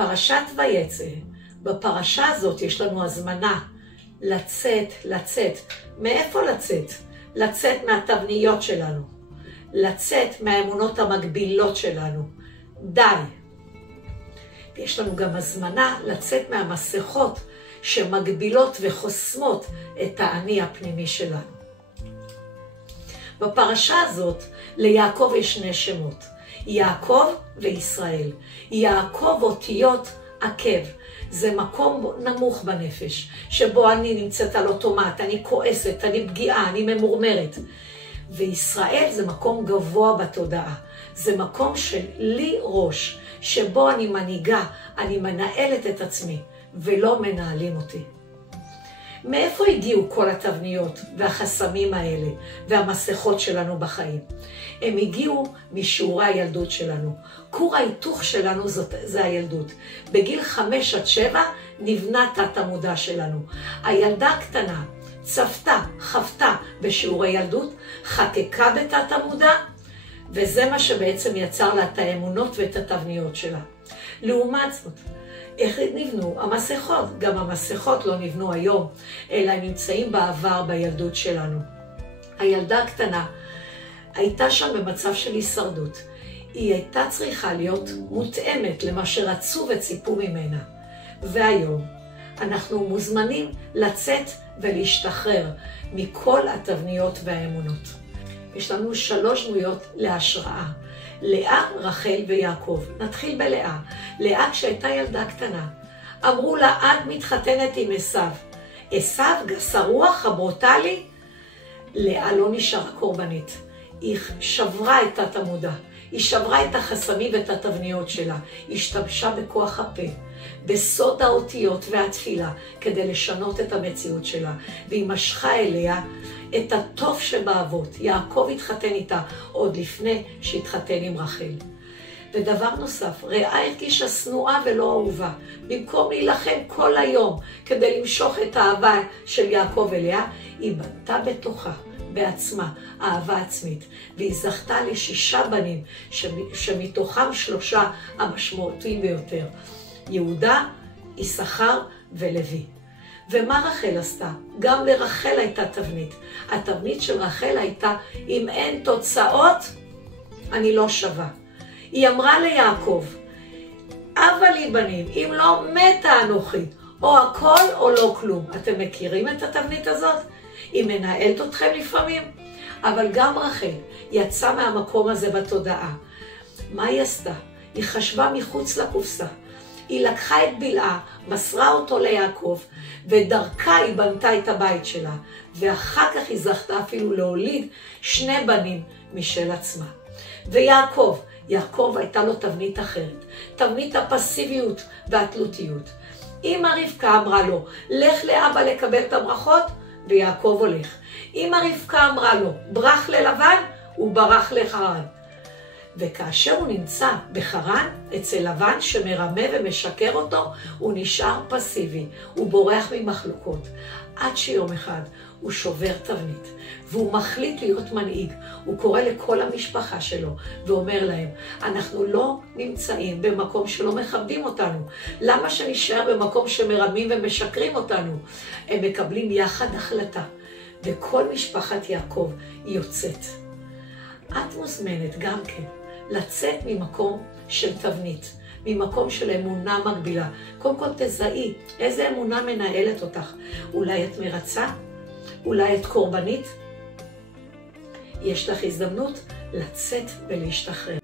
פרשת ויצא, בפרשה הזאת יש לנו הזמנה לצאת. מאיפה לצאת? לצאת מהתבניות שלנו, לצאת מהאמונות המגבילות שלנו. די. יש לנו גם הזמנה לצאת מהמסכות שמגבילות וחוסמות את האני הפנימי שלנו. בפרשה הזאת ליעקב יש שני שמות, יעקב וישראל. יעקב אותיות עקב, זה מקום נמוך בנפש, שבו אני נמצאת על אוטומט, אני כועסת, אני פגיעה, אני ממורמרת. וישראל זה מקום גבוה בתודעה, זה מקום של לי ראש, שבו אני מנהיגה, אני מנהלת את עצמי, ולא מנהלים אותי. מאיפה הגיעו כל התבניות והחסמים האלה והמסכות שלנו בחיים? הם הגיעו משיעורי הילדות שלנו. כור ההיתוך שלנו זה הילדות. בגיל 5 עד 7 נבנה תת המודע שלנו. הילדה הקטנה צפתה, חוותה בשיעורי ילדות, חקקה בתת המודע, וזה מה שבעצם יצר לה את האמונות ואת התבניות שלה. לעומת זאת, איך נבנו המסכות? גם המסכות לא נבנו היום, אלא הם נמצאים בעבר בילדות שלנו. הילדה הקטנה הייתה שם במצב של הישרדות. היא הייתה צריכה להיות מותאמת למה שרצו וציפו ממנה. והיום אנחנו מוזמנים לצאת ולהשתחרר מכל התבניות והאמונות. יש לנו 3 דמויות להשראה. לאה, רחל ויעקב. נתחיל בלאה. לאה כשהייתה ילדה קטנה, אמרו לה, את מתחתנת עם עשיו. עשיו גסה רוח, הברוטלי. לאה לא נשארה קורבנית. היא שברה את תת המודע. היא שברה את החסמים ואת התבניות שלה. היא השתמשה בכוח הפה, בסוד האותיות והתפילה, כדי לשנות את המציאות שלה. והיא משכה אליה את הטוב שבאבות. יעקב התחתן איתה עוד לפני שהתחתן עם רחל. ודבר נוסף, ראה הרגישה שנואה ולא אהובה. במקום להילחם כל היום כדי למשוך את האהבה של יעקב אליה, היא בנתה בתוכה, בעצמה, אהבה עצמית. והיא זכתה ל6 בנים, שמתוכם 3 המשמעותיים ביותר. יהודה, יששכר ולוי. ומה רחל עשתה? גם לרחל הייתה תבנית. התבנית של רחל הייתה, אם אין תוצאות, אני לא שווה. היא אמרה ליעקב, אבא לי בנים, אם לא מתה אנוכי, או הכל או לא כלום. אתם מכירים את התבנית הזאת? היא מנהלת אתכם לפעמים, אבל גם רחל יצאה מהמקום הזה בתודעה. מה היא עשתה? היא חשבה מחוץ לקופסה. היא לקחה את בלעה, מסרה אותו ליעקב, ודרכה היא בנתה את הבית שלה. ואחר כך היא זכתה אפילו להוליד 2 בנים משל עצמה. ויעקב, יעקב הייתה לו תבנית אחרת, תבנית הפסיביות והתלותיות. אמא רבקה אמרה לו, לך לאבא לקבל את הברכות, ויעקב הולך. אמא רבקה אמרה לו, ברח ללבן, הוא ברח לחרן. וכאשר הוא נמצא בחרן, אצל לבן שמרמה ומשקר אותו, הוא נשאר פסיבי, הוא בורח ממחלוקות. עד שיום אחד הוא שובר תבנית, והוא מחליט להיות מנהיג. הוא קורא לכל המשפחה שלו ואומר להם, אנחנו לא נמצאים במקום שלא מכבדים אותנו. למה שנשאר במקום שמרמים ומשקרים אותנו? הם מקבלים יחד החלטה, וכל משפחת יעקב יוצאת. את מוזמנת גם כן לצאת ממקום של תבנית, ממקום של אמונה מגבילה. קודם כל תזהי איזה אמונה מנהלת אותך. אולי את מרצה? אולי את קורבנית? יש לך הזדמנות לצאת ולהשתחרר.